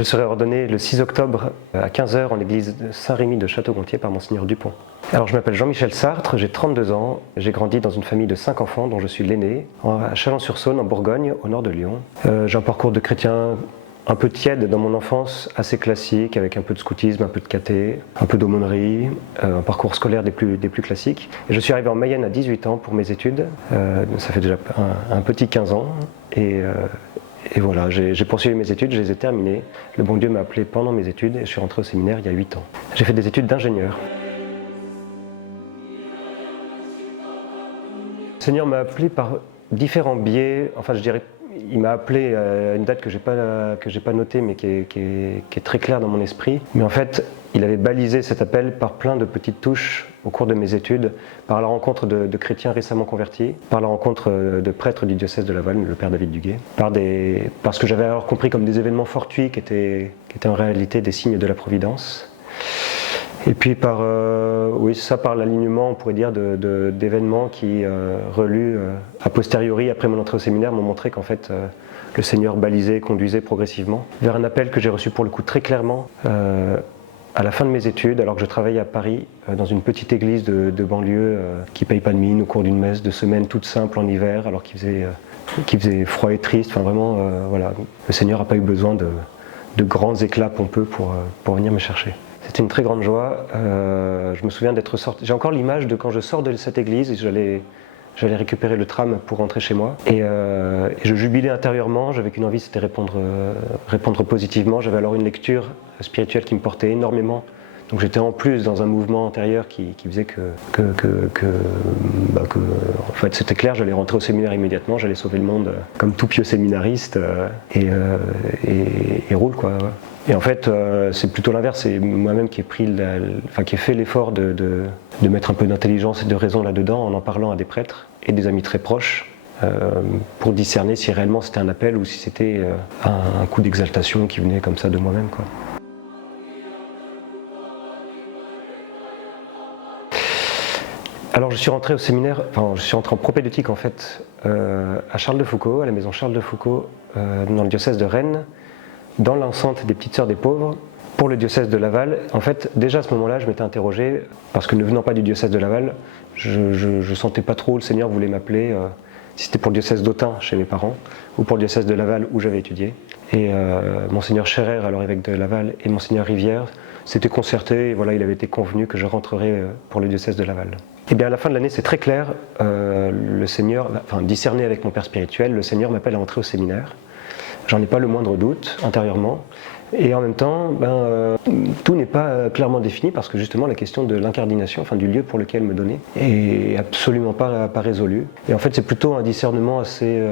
Je serai ordonné le 6 octobre à 15 h en l'église Saint-Rémy de Château-Gontier par Monseigneur Dupont. Alors je m'appelle Jean-Michel Sartre, j'ai 32 ans, j'ai grandi dans une famille de 5 enfants dont je suis l'aîné, à Chalon-sur-Saône en Bourgogne, au nord de Lyon. J'ai un parcours de chrétien un peu tiède dans mon enfance, assez classique, avec un peu de scoutisme, un peu de caté, un peu d'aumônerie, un parcours scolaire des plus classiques. Et je suis arrivé en Mayenne à 18 ans pour mes études, ça fait déjà un petit 15 ans. Et voilà, j'ai poursuivi mes études, je les ai terminées. Le bon Dieu m'a appelé pendant mes études et je suis rentré au séminaire il y a 8 ans. J'ai fait des études d'ingénieur. Le Seigneur m'a appelé par différents biais, enfin je dirais, il m'a appelé à une date que j'ai pas notée mais qui est très claire dans mon esprit. Mais en fait, il avait balisé cet appel par plein de petites touches au cours de mes études, par la rencontre de chrétiens récemment convertis, par la rencontre de prêtres du diocèse de Laval, le père David Duguay, par ce que j'avais alors compris comme des événements fortuits qui étaient en réalité des signes de la providence. Et puis par l'alignement, on pourrait dire, d'événements qui, relus a posteriori, après mon entrée au séminaire, m'ont montré qu'en fait, le Seigneur balisait, conduisait progressivement vers un appel que j'ai reçu pour le coup très clairement à la fin de mes études, alors que je travaillais à Paris, dans une petite église de banlieue qui paye pas de mine, au cours d'une messe de semaine toute simple en hiver, alors qu'il faisait froid et triste. Enfin vraiment, voilà, le Seigneur n'a pas eu besoin de grands éclats pompeux pour venir me chercher. C'était une très grande joie. Je me souviens d'être sorti. J'ai encore l'image de quand je sors de cette église et j'allais récupérer le tram pour rentrer chez moi. Et je jubilais intérieurement. J'avais qu'une envie, c'était répondre positivement. J'avais alors une lecture spirituelle qui me portait énormément. Donc j'étais en plus dans un mouvement intérieur qui faisait que en fait c'était clair, j'allais rentrer au séminaire immédiatement, j'allais sauver le monde comme tout pieux séminariste et roule quoi. Ouais. Et en fait c'est plutôt l'inverse, c'est moi-même qui ai fait l'effort de mettre un peu d'intelligence et de raison là-dedans en parlant à des prêtres et des amis très proches. Pour discerner si réellement c'était un appel ou si c'était un coup d'exaltation qui venait comme ça de moi-même quoi. Alors je suis rentré au séminaire, je suis rentré en propédeutique en fait à Charles de Foucauld, à la maison Charles de Foucauld, dans le diocèse de Rennes, dans l'enceinte des Petites Sœurs des Pauvres, pour le diocèse de Laval. En fait, déjà à ce moment-là, je m'étais interrogé, parce que ne venant pas du diocèse de Laval, je sentais pas trop où le Seigneur voulait m'appeler, si c'était pour le diocèse d'Autun chez mes parents, ou pour le diocèse de Laval où j'avais étudié. Et Monseigneur Scherer, alors évêque de Laval, et Monseigneur Rivière, s'étaient concertés, et voilà, il avait été convenu que je rentrerais pour le diocèse de Laval. Et bien à la fin de l'année, c'est très clair, le Seigneur, discerné avec mon père spirituel, le Seigneur m'appelle à entrer au séminaire. J'en ai pas le moindre doute intérieurement. Et en même temps, tout n'est pas clairement défini parce que justement la question de l'incardination, du lieu pour lequel me donner, est absolument pas résolue. Et en fait, c'est plutôt un discernement assez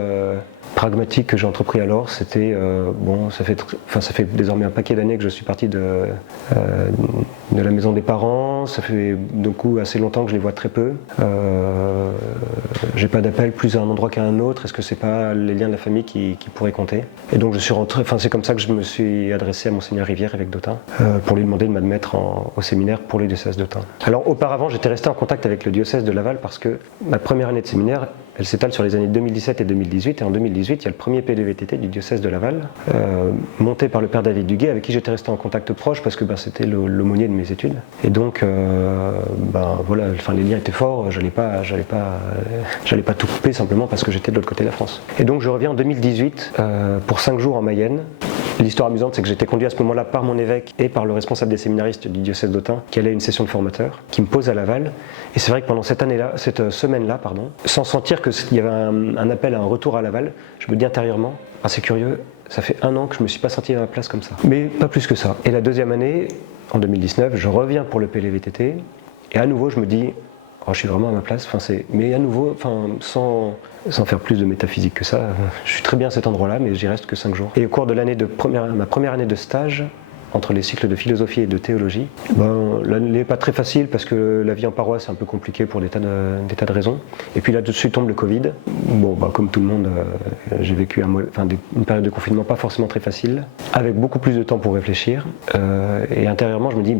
pragmatique que j'ai entrepris alors. C'était ça fait désormais un paquet d'années que je suis parti de la maison des parents. Ça fait du coup assez longtemps que je les vois très peu. J'ai pas d'appel plus à un endroit qu'à un autre. Est-ce que c'est pas les liens de la famille qui pourraient compter? Et donc je suis rentré. C'est comme ça que je me suis adressé à Monseigneur Rivière, évêque d'Autun, pour lui demander de m'admettre au séminaire pour le diocèse d'Autun. Alors auparavant, j'étais resté en contact avec le diocèse de Laval parce que ma première année de séminaire, elle s'étale sur les années 2017 et 2018. Et en 2018, il y a le premier PDVTT du diocèse de Laval, monté par le père David Duguay, avec qui j'étais resté en contact proche parce que c'était l'aumônier de mes études. Et donc, voilà, les liens étaient forts. J'allais pas tout couper simplement parce que j'étais de l'autre côté de la France. Et donc, je reviens en 2018 pour 5 jours en Mayenne. L'histoire amusante, c'est que j'étais conduit à ce moment-là par mon évêque et par le responsable des séminaristes du diocèse d'Autun, qui allait à une session de formateurs, qui me pose à Laval. Et c'est vrai que pendant cette semaine-là, sans sentir qu'il y avait un appel à un retour à Laval, je me dis intérieurement, c'est curieux, ça fait 1 an que je ne me suis pas senti à ma place comme ça. Mais pas plus que ça. Et la deuxième année, en 2019, je reviens pour le PLVTT, et à nouveau je me dis, je suis vraiment à ma place, mais à nouveau, sans faire plus de métaphysique que ça, je suis très bien à cet endroit-là, mais j'y reste que 5 jours. Et au cours de ma première année de stage, entre les cycles de philosophie et de théologie, l'année n'est pas très facile parce que la vie en paroisse est un peu compliquée pour des tas de raisons. Et puis là-dessus tombe le Covid. Comme tout le monde, j'ai vécu une période de confinement pas forcément très facile, avec beaucoup plus de temps pour réfléchir. Et intérieurement, je me dis,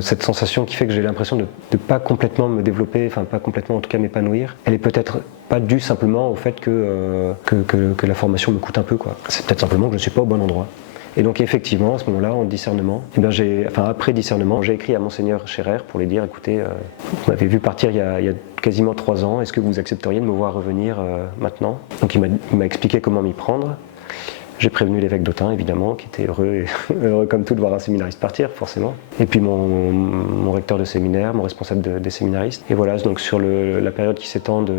cette sensation qui fait que j'ai l'impression de ne pas complètement me développer, pas complètement en tout cas m'épanouir, elle est peut-être pas due simplement au fait que la formation me coûte un peu, quoi. C'est peut-être simplement que je ne suis pas au bon endroit. Et donc effectivement, à ce moment-là, en discernement, après discernement, j'ai écrit à Monseigneur Scherer pour lui dire, écoutez, vous m'avez vu partir il y a quasiment 3 ans, est-ce que vous accepteriez de me voir revenir maintenant? Donc il m'a expliqué comment m'y prendre. J'ai prévenu l'évêque d'Autun, évidemment, qui était heureux, heureux comme tout de voir un séminariste partir, forcément. Et puis mon recteur de séminaire, mon responsable des séminaristes. Et voilà, donc sur la période qui s'étend de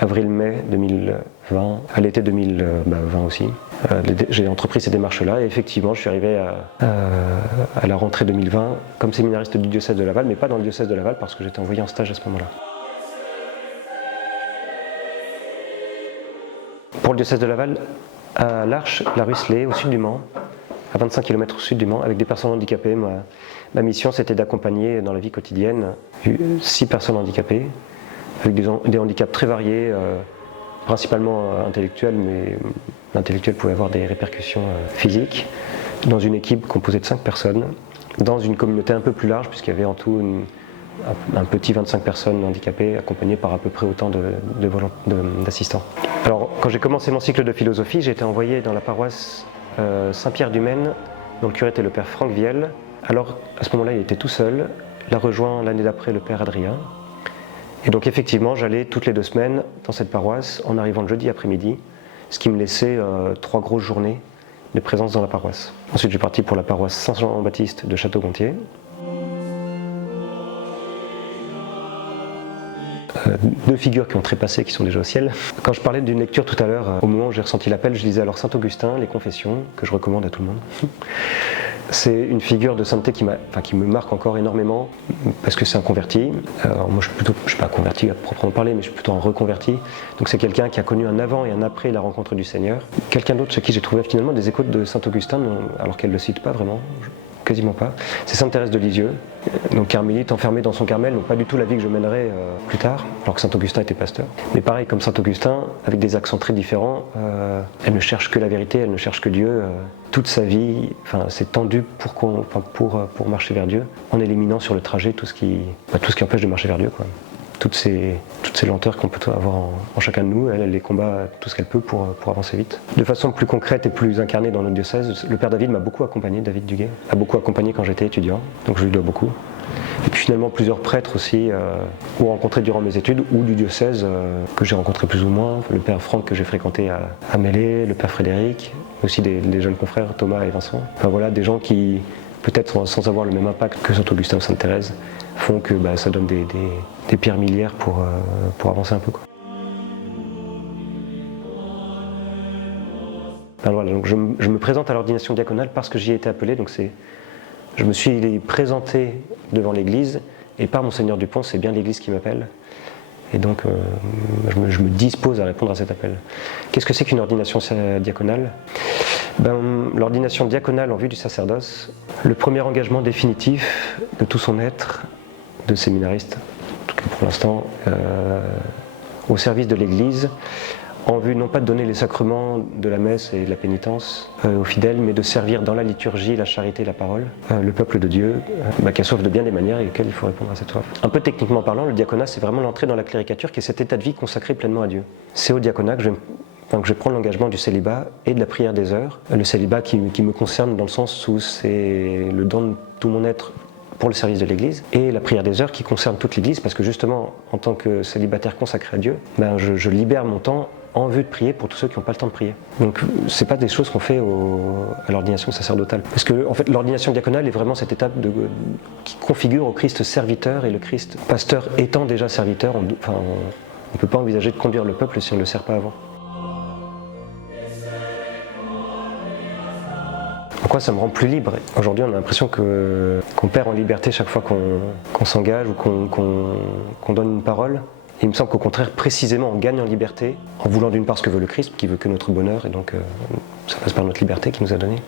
avril-mai 2020 à l'été 2020 aussi, j'ai entrepris ces démarches-là. Et effectivement, je suis arrivé à la rentrée 2020 comme séminariste du diocèse de Laval, mais pas dans le diocèse de Laval parce que j'étais envoyé en stage à ce moment-là. Pour le diocèse de Laval, à l'Arche, la Ruisselée, au sud du Mans, à 25 km au sud du Mans, avec des personnes handicapées. Ma mission, c'était d'accompagner dans la vie quotidienne 6 personnes handicapées, avec des handicaps très variés, principalement intellectuels, mais l'intellectuel pouvait avoir des répercussions physiques, dans une équipe composée de 5 personnes, dans une communauté un peu plus large, puisqu'il y avait en tout un petit 25 personnes handicapées, accompagnées par à peu près autant d'assistants. Alors, quand j'ai commencé mon cycle de philosophie, j'ai été envoyé dans la paroisse Saint-Pierre-du-Maine, dont le curé était le père Franck Viel. Alors, à ce moment-là, il était tout seul. L'a rejoint l'année d'après le père Adrien. Et donc, effectivement, j'allais toutes les 2 semaines dans cette paroisse, en arrivant le jeudi après-midi, ce qui me laissait 3 grosses journées de présence dans la paroisse. Ensuite, je suis parti pour la paroisse Saint-Jean-Baptiste de Château-Gontier. 2 figures qui ont trépassé, qui sont déjà au ciel. Quand je parlais d'une lecture tout à l'heure, au moment où j'ai ressenti l'appel, je lisais alors Saint-Augustin, les Confessions, que je recommande à tout le monde. C'est une figure de sainteté qui me marque encore énormément, parce que c'est un converti. Alors moi je ne suis pas converti à proprement parler, mais je suis plutôt un reconverti. Donc c'est quelqu'un qui a connu un avant et un après la rencontre du Seigneur. Quelqu'un d'autre chez qui j'ai trouvé finalement des échos de Saint-Augustin, alors qu'elle ne le cite pas vraiment. Quasiment pas. C'est Sainte Thérèse de Lisieux, donc carmélite enfermée dans son Carmel, donc pas du tout la vie que je mènerai plus tard, alors que Saint Augustin était pasteur. Mais pareil, comme Saint Augustin, avec des accents très différents, elle ne cherche que la vérité, elle ne cherche que Dieu. Toute sa vie s'est tendue pour marcher vers Dieu, en éliminant sur le trajet tout ce qui empêche de marcher vers Dieu, quoi. Toutes ces lenteurs qu'on peut avoir en chacun de nous, elle les combat tout ce qu'elle peut pour avancer vite. De façon plus concrète et plus incarnée dans notre diocèse, le père David m'a beaucoup accompagné, David Duguay, m'a beaucoup accompagné quand j'étais étudiant, donc je lui dois beaucoup. Et puis finalement plusieurs prêtres aussi, ou rencontrés durant mes études, ou du diocèse que j'ai rencontré plus ou moins, le père Franck que j'ai fréquenté à Mêlée, le père Frédéric, aussi des jeunes confrères, Thomas et Vincent. Enfin voilà, des gens qui, peut-être sans avoir le même impact que Saint Augustin ou Sainte Thérèse, font que ça donne des pierres miliaires pour avancer un peu, quoi. Alors voilà, donc je me présente à l'ordination diaconale parce que j'y ai été appelé, donc je me suis présenté devant l'église, et par Monseigneur Dupont, c'est bien l'église qui m'appelle. Et donc je me dispose à répondre à cet appel. Qu'est-ce que c'est qu'une ordination diaconale ? L'ordination diaconale en vue du sacerdoce, le premier engagement définitif de tout son être de séminariste, en tout cas pour l'instant, au service de l'Église, en vue non pas de donner les sacrements de la messe et de la pénitence aux fidèles, mais de servir dans la liturgie, la charité et la parole, le peuple de Dieu, qui a soif de bien des manières et auquel il faut répondre à cette soif. Un peu techniquement parlant, le diaconat, c'est vraiment l'entrée dans la cléricature, qui est cet état de vie consacré pleinement à Dieu. C'est au diaconat que je prends l'engagement du célibat et de la prière des heures. Le célibat qui me concerne dans le sens où c'est le don de tout mon être pour le service de l'Église, et la prière des heures qui concerne toute l'Église, parce que justement, en tant que célibataire consacré à Dieu, je libère mon temps en vue de prier pour tous ceux qui n'ont pas le temps de prier. Donc c'est pas des choses qu'on fait à l'ordination sacerdotale. Parce que en fait, l'ordination diaconale est vraiment cette étape qui configure au Christ serviteur, et le Christ pasteur étant déjà serviteur, on ne peut pas envisager de conduire le peuple si on ne le sert pas avant. Pourquoi ça me rend plus libre? Aujourd'hui, on a l'impression qu'on perd en liberté chaque fois qu'on s'engage ou qu'on donne une parole. Et il me semble qu'au contraire, précisément, on gagne en liberté en voulant d'une part ce que veut le Christ, qui veut que notre bonheur, et donc ça passe par notre liberté qu'il nous a donnée.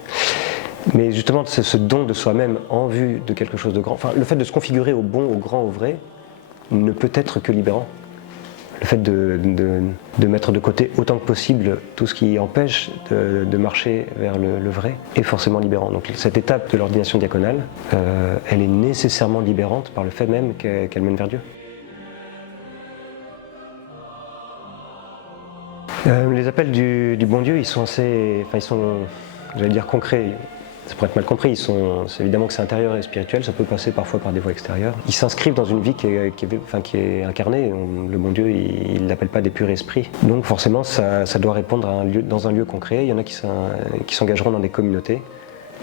Mais justement, c'est ce don de soi-même en vue de quelque chose de grand. Enfin, le fait de se configurer au bon, au grand, au vrai, ne peut être que libérant. Le fait de mettre de côté autant que possible tout ce qui empêche de marcher vers le vrai est forcément libérant. Donc cette étape de l'ordination diaconale, elle est nécessairement libérante par le fait même qu'elle mène vers Dieu. Les appels du bon Dieu, ils sont j'allais dire concret. Ça pourrait être mal compris, c'est évidemment que c'est intérieur et spirituel, ça peut passer parfois par des voies extérieures. Ils s'inscrivent dans une vie qui est incarnée, le bon Dieu il ne l'appelle pas des purs esprits. Donc forcément ça doit répondre dans un lieu concret. Il y en a qui s'engageront dans des communautés.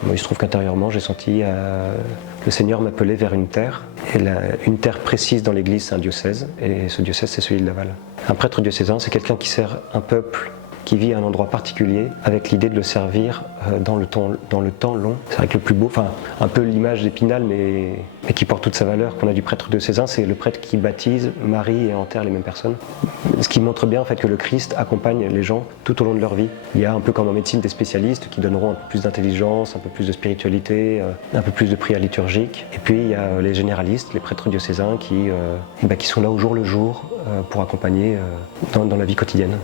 Moi il se trouve qu'intérieurement j'ai senti le Seigneur m'appeler vers une terre. Et une terre précise dans l'église c'est un diocèse, et ce diocèse c'est celui de Laval. Un prêtre diocésain c'est quelqu'un qui sert un peuple qui vit à un endroit particulier avec l'idée de le servir dans le temps long. C'est vrai que le plus beau, enfin un peu l'image d'Épinal mais qui porte toute sa valeur qu'on a du prêtre diocésain, c'est le prêtre qui baptise, marie et enterre les mêmes personnes. Ce qui montre bien en fait que le Christ accompagne les gens tout au long de leur vie. Il y a un peu comme en médecine des spécialistes qui donneront un peu plus d'intelligence, un peu plus de spiritualité, un peu plus de prière liturgique. Et puis il y a les généralistes, les prêtres diocésains qui sont là au jour le jour pour accompagner dans la vie quotidienne.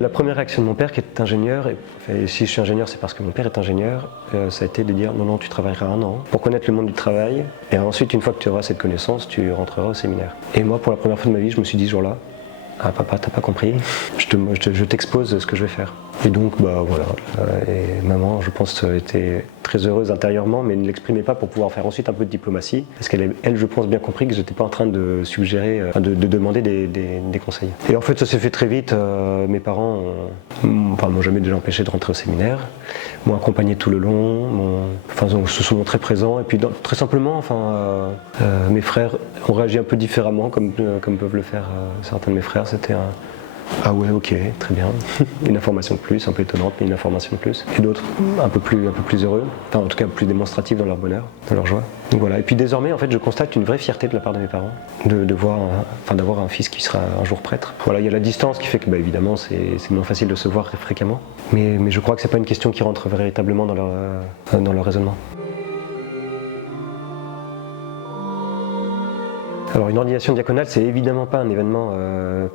La première réaction de mon père qui est ingénieur, et si je suis ingénieur c'est parce que mon père est ingénieur, ça a été de dire non tu travailleras 1 an pour connaître le monde du travail et ensuite une fois que tu auras cette connaissance tu rentreras au séminaire. Et moi pour la première fois de ma vie je me suis dit ce jour-là, ah papa t'as pas compris, je t'expose ce que je vais faire. Et donc voilà, et maman je pense était très heureuse intérieurement mais ne l'exprimait pas pour pouvoir faire ensuite un peu de diplomatie parce qu'elle je pense bien compris que j'étais pas en train de suggérer, de demander des conseils. Et en fait ça s'est fait très vite, mes parents m'ont jamais déjà empêché de rentrer au séminaire, m'ont accompagné tout le long, se sont montrés présents et puis très simplement mes frères ont réagi un peu différemment comme peuvent le faire certains de mes frères. C'était ah ouais ok très bien, une information de plus, un peu étonnante mais une information de plus, et d'autres un peu plus heureux, en tout cas plus démonstratifs dans leur bonheur, dans leur joie. Donc voilà, et puis désormais en fait je constate une vraie fierté de la part de mes parents d'avoir un fils qui sera un jour prêtre. Voilà, il y a la distance qui fait que évidemment c'est moins facile de se voir fréquemment, mais je crois que c'est pas une question qui rentre véritablement dans leur raisonnement. Alors une ordination diaconale, c'est évidemment pas un événement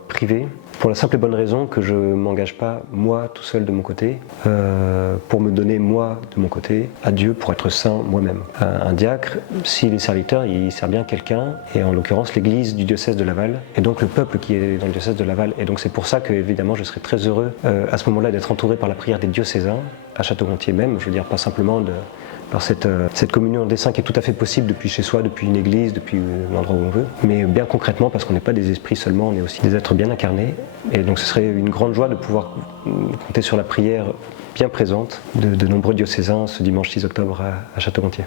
privé, pour la simple et bonne raison que je ne m'engage pas moi tout seul de mon côté, pour me donner moi de mon côté à Dieu pour être saint moi-même. Un diacre, s'il est serviteur, il sert bien quelqu'un, et en l'occurrence l'église du diocèse de Laval, et donc le peuple qui est dans le diocèse de Laval. Et donc c'est pour ça que évidemment je serais très heureux à ce moment-là d'être entouré par la prière des diocésains, à Château-Gontier même, je veux dire pas simplement par cette communion des saints qui est tout à fait possible depuis chez soi, depuis une église, depuis l'endroit où on veut, mais bien concrètement parce qu'on n'est pas des esprits seulement, on est aussi des êtres bien incarnés, et donc ce serait une grande joie de pouvoir compter sur la prière bien présente de nombreux diocésains ce dimanche 6 octobre à Château-Gontier.